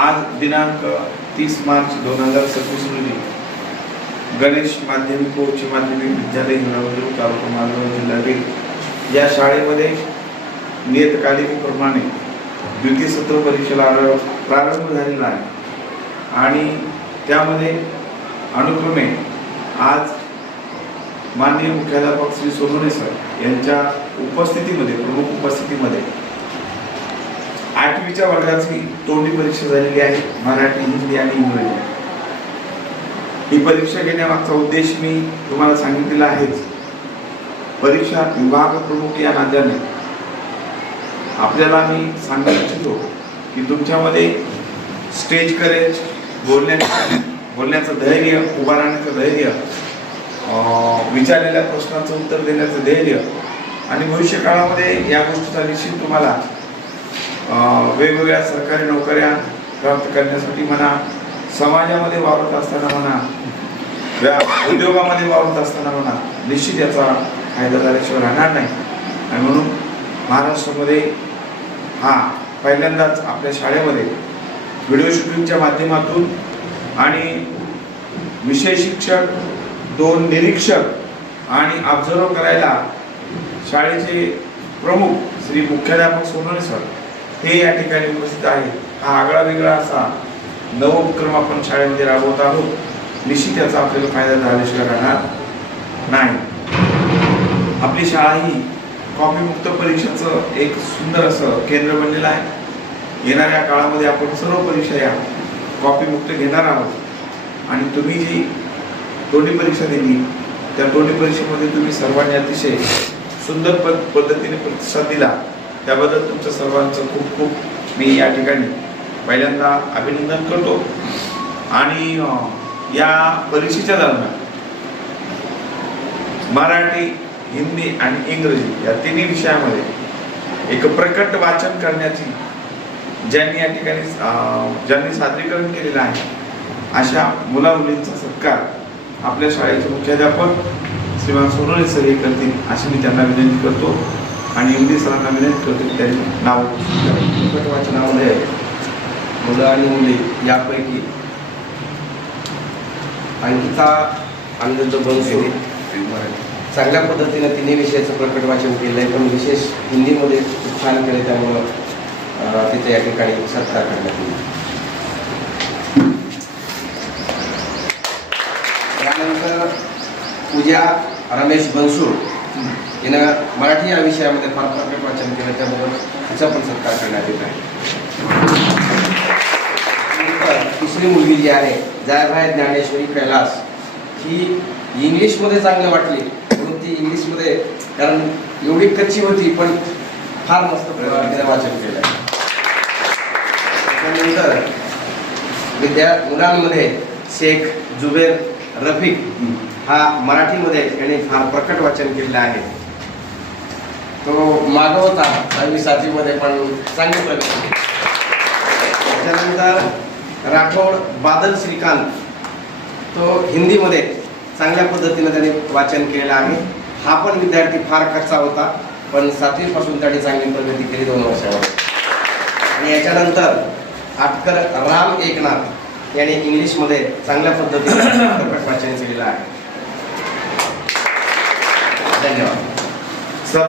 आज दिनांक 30 मार्च 2026 रोजी गणेश माध्यमिक व उच्च माध्यमिक विद्यालय हिंगणा तालुका मालवण जिल्ह्यातील या शाळेमध्ये नियतकालिकेप्रमाणे द्वितीय सत्र परीक्षेला प्रारंभ झालेला आहे आणि त्यामध्ये अनुक्रमे आज माननीय मुख्याध्यापक श्री सोनवणे सर यांच्या उपस्थितीमध्ये प्रमुख उपस्थितीमध्ये 8वीच्या वर्गाची तोंडी परीक्षा झालेली आहे मराठी, हिंदी आणि इंग्रजी। ही परीक्षा घेण्यामागचा उद्देश मी तुम्हाला सांगितलेला आहेच। परीक्षा विभाग प्रमुख या नात्याने आपल्याला मी सांगायला इच्छितो की तुमच्यामध्ये स्टेज करेज, बोलण्याचं धैर्य, उभा राहण्याचं धैर्य, विचारलेल्या प्रश्नांचं उत्तर देण्याचं धैर्य आणि भविष्य काळामध्ये या गोष्टीचा निश्चित तुम्हाला वेगवेगळ्या सरकारी नोकऱ्या प्राप्त करण्यासाठी म्हणा, समाजामध्ये वावरत असताना म्हणा, उद्योगामध्ये वावरत असताना म्हणा, निश्चित याचा फायदा झाल्याशिवाय राहणार नाही। आणि म्हणून महाराष्ट्रामध्ये पहिल्यांदाच आपल्या शाळेमध्ये व्हिडिओ शूटिंगच्या माध्यमातून आणि विषय शिक्षक, 2 निरीक्षक आणि ऑब्झर्व्ह करायला शाळेचे प्रमुख श्री मुख्याध्यापक सोनवणे सर हे या ठिकाणी उपस्थित आहेत। हा आगळा वेगळा असा नवोपक्रम आपण शाळेमध्ये राबवत आहोत। निश्चित याचा आपल्याला फायदा झाल्याशिवाय राहणार नाही। आपली शाळा ही कॉपीमुक्त परीक्षेचं एक सुंदर असं केंद्र बनलेलं आहे। येणाऱ्या काळामध्ये आपण सर्व परीक्षा या कॉपीमुक्त घेणार आहोत आणि तुम्ही जी तोंडी परीक्षा दिली त्या तोंडी परीक्षेमध्ये तुम्ही सर्वांनी अतिशय सुंदर पद्धतीने प्रतिसाद दिला, त्याबद्दल तुमचं सर्वांचं खूप खूप मी या ठिकाणी पहिल्यांदा अभिनंदन करतो। आणि या परीक्षेच्या दरम्यान मराठी, हिंदी आणि इंग्रजी या तिन्ही विषयामध्ये एक प्रकट वाचन करण्याची ज्यांनी या ठिकाणी ज्यांनी सादरीकरण केलेलं आहे अशा मुला मुलींचा सत्कार आपल्या शाळेचे मुख्याध्यापक श्रीमान सोनवणे सर हे करतील अशी मी त्यांना विनंती करतो आणि हिंदी सरांना विनंती करतो की त्यांनी नाव प्रकट वाचनामध्ये मुलं आणि मुली यापैकी अंकिता आनंद बनसोड चांगल्या पद्धतीने तिन्ही विषयाचं प्रकट वाचन केलं आहे, पण विशेष हिंदीमध्ये खूप छान केले, त्यामुळं तिथे या ठिकाणी सत्कार करण्यात येईल। त्यानंतर पूजा रमेश बनसोड हिनं मराठी या विषयामध्ये फार प्रकट वाचन केलं, त्यामुळं तिचा पण सत्कार करण्यात येत आहे। दुसरी मुलगी जी आहे जायभाई ज्ञानेश्वरी कैलास, ही इंग्लिशमध्ये चांगलं वाटली, म्हणून ती इंग्लिशमध्ये कारण एवढी कच्ची होती पण फार मस्त वाचन केलं। त्यानंतर मुलांमध्ये शेख जुबेर रफिक हा मराठीमध्ये याने फार प्रकट वाचन केलेलं आहे। तो मागवता 6वी मध्ये पण चांगली प्रगती। त्याच्यानंतर राठोड बादल श्रीकांत, तो हिंदीमध्ये चांगल्या पद्धतीने त्याने वाचन केलेलं आहे। हा पण विद्यार्थी फार कच्चा होता, पण 7वी पासून त्याने चांगली प्रगती केली 2 वर्षामध्ये। आणि याच्यानंतर आटकर राम एकनाथ याने इंग्लिशमध्ये चांगल्या पद्धतीने प्रकट वाचन केलेलं आहे। धन्यवाद।